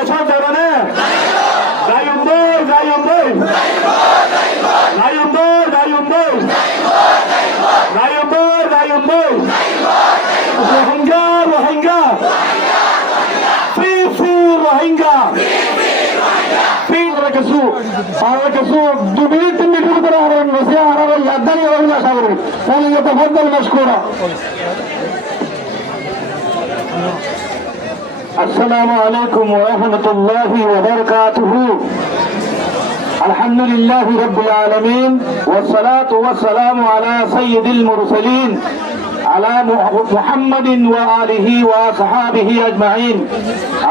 দেশত যাবে না রোহিঙ্গা রোহিঙ্গা ফ্রি ফ্রি রোহিঙ্গা কিছু 2 মিনিট 3 মিনিট করে আরো নসিয়া আরো ইয়াদানি ওগুলো আশা করি তাহলে يتفضل مشكورا السلام عليكم ورحمة الله وبركاته الحمد لله رب العالمين والصلاة والسلام على سيد المرسلين على محمد وآله وصحابه أجمعين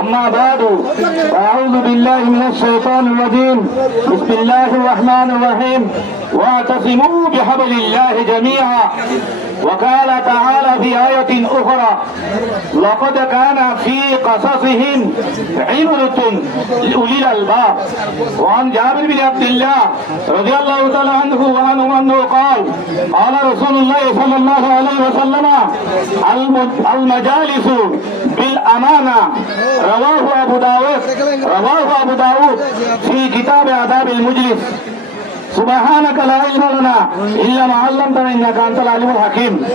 أما بعد أعوذ بالله من الشيطان الرجيم بسم الله الرحمن الرحيم واعتصموا بحبل الله جميعا وقال تعالى في آية أخرى لقد كان في قصصهم عبرة لأولي الألباب وعن جابر بن عبد الله رضي الله تعالى عنه وعنه قال قال رسول الله صلى الله عليه وسلم المجالس بالأمانة رواه أبو داود في كتاب آداب المجلس سبحانك لا علم لنا إلا ما علمتنا إنك أنت العليم الحكيم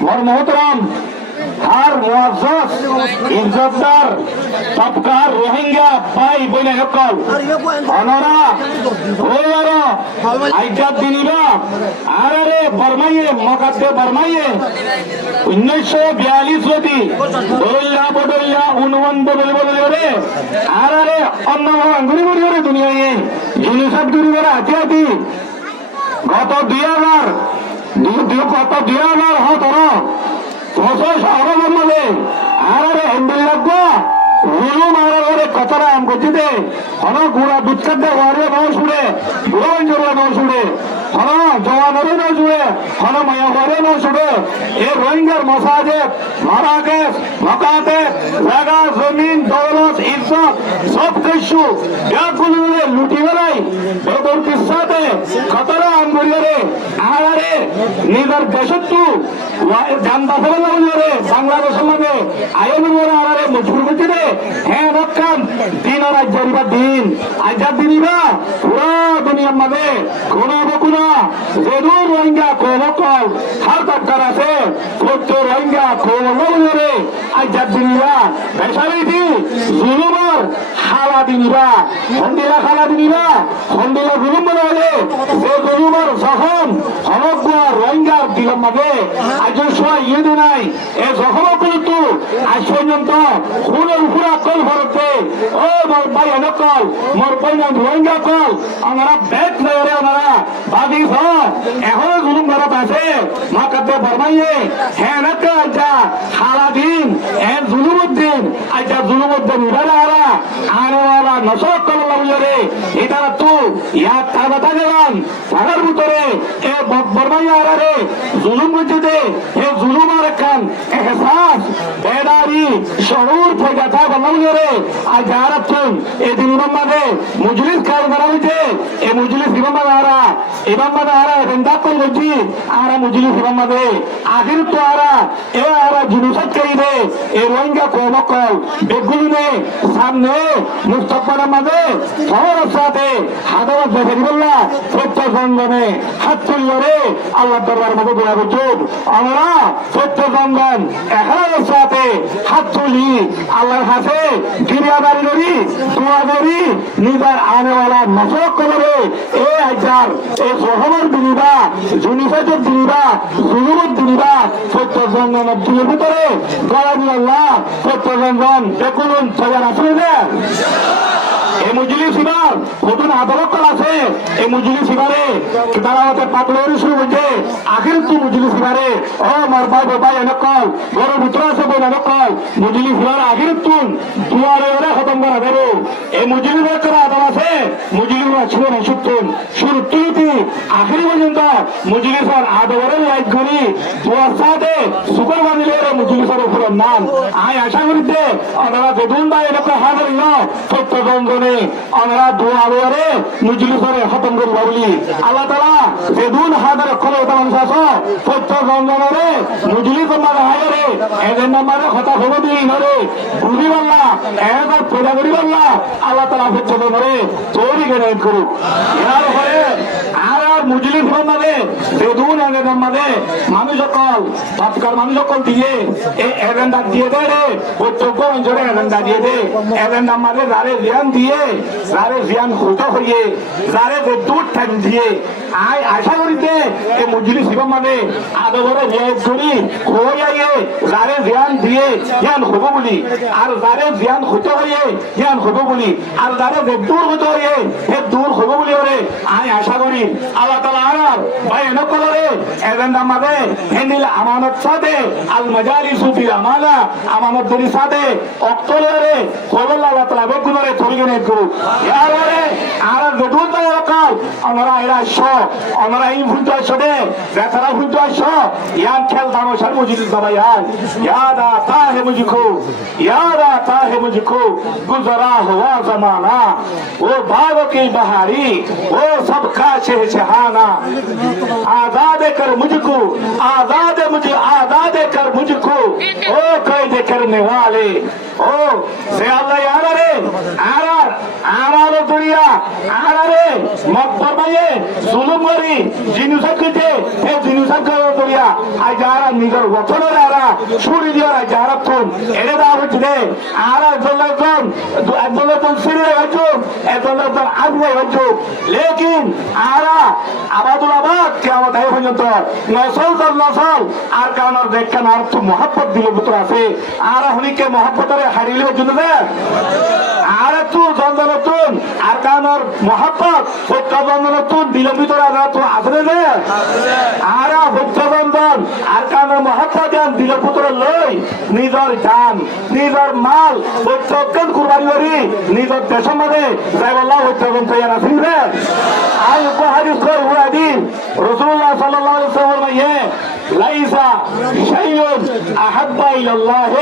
والمحترم हर मुआज़्ज़ज़ इज्जतदार सबकार रोहिंग्या भाई बहने সকল অনরা ওয়ারা আইজাত দিনিবা আরে বর্মাইয়ে মকাতে বর্মাইয়ে 1942 রতি বদল্লা উনওয়ান বদলে রে আরে অন্য আঙ্গুরি গুরি রে দুনিয়ায় জিনিসব গুরি রে আতি গত 2000 হতরা শহরে আরে হিন্দু লাগবো হুলু মারে কতরা আম করছিতে হন গুড়া দুধ খাদ্য ওয়ারে নাও শুনে বুড়ো অঞ্চলে নাও শুনে হন জওয়ানরে নাও শুনে হন মায়া ওয়ারে নাও শুনে এ রোহিঙ্গার মসাজেদ মারাকেশ মকাতে জায়গা জমিন দৌলত ইজ্জত সব কিছু ইয়াগুলো লুটি বেলাই বেদর কিসাতে কতরা আম করিয়ে আরে নিজের দেশত্তু জানবা ফেলে বাংলাদেশের মধ্যে আইন আরে মজবুর করছে রে হ্যাঁ রক্ষান দিন আর আজারিবা দিন আজাদ দিনিবা পুরা দুনিয়ার মধ্যে কোন বকুনা যেদু রোহিঙ্গা কোমকল হার দরকার আছে প্রত্যেক রোহিঙ্গা কোমরে আজাদ দিনিবা বেসারিটি জুলুমর হালা দিনিবা হন্দিলা খালা দিনিবা হন্দিলা জুলুম বলে যে জুলুমর যখন সমগ্র রোহিঙ্গার দিলের মধ্যে আজ সময় ইয়ে নাই এ যখন কিন্তু আজ পর্যন্ত খুনের উপরে কল ভরতে ও মোর ভাই নকল মোর পয়না রোহিঙ্গা কল আমরা ব্যাগ ধরে আমরা বাদি এখনো জুলুম ভারত আছে মাকাতে বর্মাইয়ে হ্যাঁ না আচ্ছা সারা দিন এর জুলুমুদ্দিন আচ্ছা জুলুমুদ্দিন ইবারা আরা আরওয়ালা নসক কল্লা বুঝরে এটা তো ইয়ার তাবাতা গেলাম সাগর ভিতরে এ বর্মাইয়া আরে জুলুম বুঝতে এ জুলুম আর কান এহসাস বেদারি শহুর ফয়দাতা বললাম রে আজ আরাতুন এই দিন মাঝে মজলিস কার করা হয়েছে এই মজলিস ইমাম মারা রন্দা কই লজি আরা মজলিস ইমাম মাঝে আখির তো আরা জুলুসত করিবে এই রোহিঙ্গা কোমকল বেগুলিনে সামনে মুস্তফার মাঝে শহর সাথে হাদাওয়াত বেরিবল্লা সত্য জঙ্গনে হাত তুলরে আল্লাহ দরবার মতো দোয়া করছো আমরা সত্য জঙ্গন এখানের সাথে হাত তুলি আল্লাহর কাছে গিরিয়াদারি করি দোয়া করি নিজের আনেওয়ালা নসক করে এই হাজার এই শহরের দিনিবা জুনিফেটের দিনিবা জুলুমের দিনিবা সত্য জঙ্গন অব্দুলের ভিতরে গলাবি আল্লাহ সত্য জঙ্গন দেখুন সবার আসলে না এই মজলিস ইবার নতুন আদালত আছে এই মজলিস ইবারে তারা হতে পাতলের শুরু হয়েছে আখির তো মজলিস ইবারে ও মার ভাই বাবাই এনেকল বড় পুত্র আছে বই এনেকল মজলিস ইবার আখির তুন দুয়ারে ওরে খতম করা দেবো এই মজলিসের করা আদালত আছে মজলিস ছিল না সুতুন শুরু তুলিতি আখেরি পর্যন্ত মজলিসের আদবরে লাইক করি দোয়ার সাথে শুকর বানিলে মজলিসের উপর নাম আই আশা করিতে ওনারা বেদুন বা এরকম হাজার সত্যজনে ওনারা দোয়া আদবরে মজলিসের খতম করব বলি আল্লাহ তাআলা বেদুন হাজার করে মানুষ আছো সত্যজনে মজলিস মানে হাজারে এদের নামারে কথা খবর দিই নরে বুঝি বললা এবার পয়দা করি বললা আল্লাহ তাআলা সত্যজনে তৈরি করে করুক এর পরে আর মুজলিস মানে বেদুন এদের নামারে মানুষ সকল তৎকার মানুষ সকল দিয়ে এই এজেন্ডা দিয়ে দেয় রে প্রত্যক্ষ অঞ্চলে এজেন্ডা দিয়ে দে এজেন্ডা মানে যারে জ্ঞান দিয়ে যারে জ্ঞান হতে হইয়ে যারে দূর ঠান দিয়ে আয় আশা করিতে এই মজলিস মানে আদবরে জ্ঞান করি হইয়াইয়ে যারে জ্ঞান দিয়ে জ্ঞান হবো বলি আর যারে জ্ঞান হতে হইয়ে জ্ঞান হবো বলি আর যারে দূর হতে হইয়ে হে দূর হবো বলি ওরে আয় আশা করি আল্লাহ তাআলা আর ভাই এনকল রে এজেন্ডা মানে হেন্দিল আমানত সাথে আল মাজালিসু ফিল আমানা আমানত দরি সাথে অক্তলে রে কবল আল্লাহ তাআলা বকুনরে থরিগনে করু ইয়ার রে আর বেদুন তাই রাখাল আমরা এরা শ আমরা এই ভুলটা শোনে যারা ভুলটা শ ইয়ান খেল দানো সর মজলিস বাবা याद आता है मुझको याद आता है मुझको गुजरा हुआ जमाना वो बागों की बहारी वो सबका शहशाना आजाद कर मुझको आजाद कर मुझको ओ कैद करने वाले ओ से अल्लाह यार रे आरा दुनिया आरा रे मत फरमाइए जुल्म करी जिनुसा करते हे जिनुसा करो दुनिया आज आरा निगर वचन रे आरा ছুরি দিয়ে যারা ফোন এনে দেওয়া হচ্ছে আর একজন সিরিয়ে হচ্ছুক একজন আগুনে হচ্ছুক লেকিন আরা আবাদুল আবাদ কেমন এই পর্যন্ত নসল দল নসল আর কারণ দেখেন আর তো মহাব্বত দিল ভিতর আছে আর হনিকে মহাব্বতরে হারিলে জন্য আর একটু দ্বন্দ্বনতুন আর কারণ মহাব্বত সত্য দ্বন্দ্বনতুন দিলের ভিতরে তো আসলে যে আর সত্য দ্বন্দ্বন আর কারণ মহাব্বত দিলের ভিতরে লই নিজের জান নিজের মাল সত্যকেন কুরবানি করি নিজের দেশের মধ্যে যাই বললাম সত্যকেন তৈরি আছেন রে আই উপহারিস কই হুয়াদিন রাসূলুল্লাহ সাল্লাল্লাহু আলাইহি ওয়াসাল্লাম ইয়ে লাইসা শাইউন আহাব্বা ইলাল্লাহ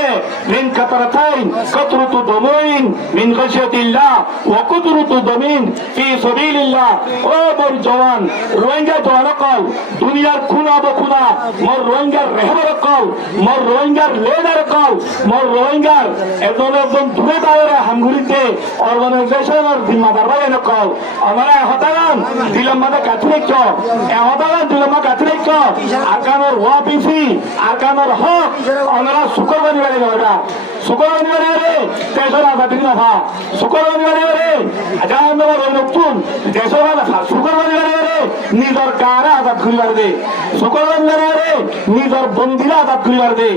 মিন কাতরাতাইন কাতরাতু দমাইন মিন খাশিয়াতিল্লাহ ওয়া কুদরাতু দামিন ফি সাবিলিল্লাহ ও মোর জওয়ান রোহিঙ্গা জওয়ানকল দুনিয়ার খুনা বখুনা মোর রোহিঙ্গার রেহবর কল মোর রোহিঙ্গার লেডার কল মোর রোহিঙ্গার একজন দূরে দাঁড়িয়ে হামগুড়িতে অর্গানাইজেশনের জিম্মাদার ভাই কল আমরা হতাগান দিলম্মাদা কাথলিক হতাগান দিলম্মা কাথলিক আরকানোর ওয়াপিসি আরকানোর হক আমরা শুক্রবানি বাড়ি যাওয়া শুক্রবানি বাড়ি রে দেশের আজাদি নাফা শুক্রবানি বাড়ি রে আজান নবার নতুন দেশের শুক্রবানি বাড়ি রে নিজের গাঁরে আজাদ করিবার দে শুক্রবানি বাড়ি রে নিজের বন্দিরা আজাদ করিবার দে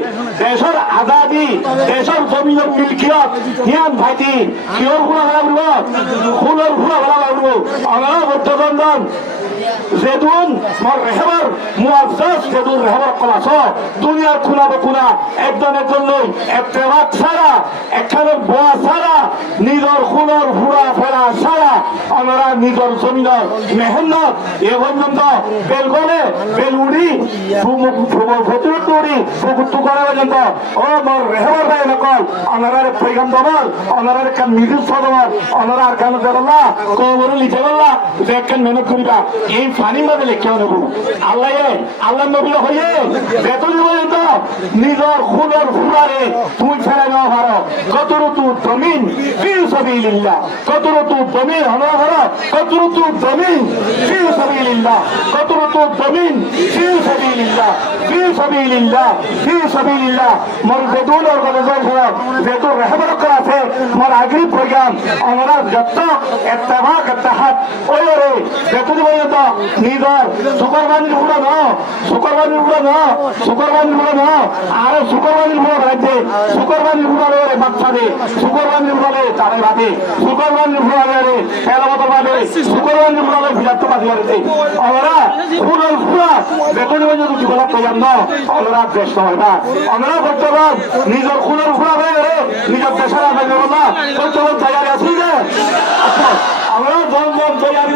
দেশের আজাদি দেশের জমিনের মিলকিয়ত হিয়ান ভাইটি কিয়র গুণা ভাড়া করব ফুলের গুণা ভাড়া লাগব আমরা বদ্ধবন্ধন যেদুন মোর রেহবর মুআজ্জাজ যেদুন রেহবর কলাস দুনিয়ার খুনা বকুনা একজন লই ইত্তেফাক ছাড়া একখানে বোয়া ছাড়া নিজের খুনের হুড়া ফেরা ছাড়া আমরা নিজের জমিনের মেহনত এ পর্যন্ত বেলগলে বেলুড়ি ফতুড়ি ফুকুত্তু করা পর্যন্ত ও মোর রেহবর ভাই নকল অনারার পৈগাম দবল অনারার কান মিডিল সদবল অনারার কান দেবল্লা কোবরে লিখে বললা যে একখান মেহনত করিবা এই ফানি মাঝে লেখা নেব আল্লাহ নবী হয়ে বেতন পর্যন্ত নিজের খুনের হুড়ারে তুমি ফেরা নেওয়া পারো কতরতু জমিন ফি সাবিলিল্লাহ কতরতু জমিন হলো পারো কতরতু জমিন ফি সাবিলিল্লাহ কতরতু জমিন ফি সাবিলিল্লাহ ফি সাবিলিল্লাহ ফি সাবিলিল্লাহ মোর বেদুন অর্গানাইজেশন যেহেতু রেহবর করা আছে মোর আগের প্রোগ্রাম আমরা যত ইত্তেফাক ইত্তেহাদ ওই রে বেতন পর্যন্ত নিজের শুক্রবানির হুড়া ন শুক্রবানির হুড়া ন শুক্রবানির হুড়া ন আর শুক্রবানির হুড়া রাখবে শুক্রবানির হুড়া রে বাচ্চা দে শুক্রবানির হুড়া রে তারে বাদে শুক্রবানির হুড়া রে খেলা মতো বাদে শুক্রবানির হুড়া রে ভিড়াতে বাদি করে আমরা হুড়ার হুড়া বেতন পর্যন্ত জীবন প্রয়োজন ন আমরা ব্যস্ত হয় না আমরা বর্তমান নিজের খুনের হুড়া হয়ে রে নিজের দেশের আগে না বর্তমান তৈরি আছি যে আমরা দল তৈরি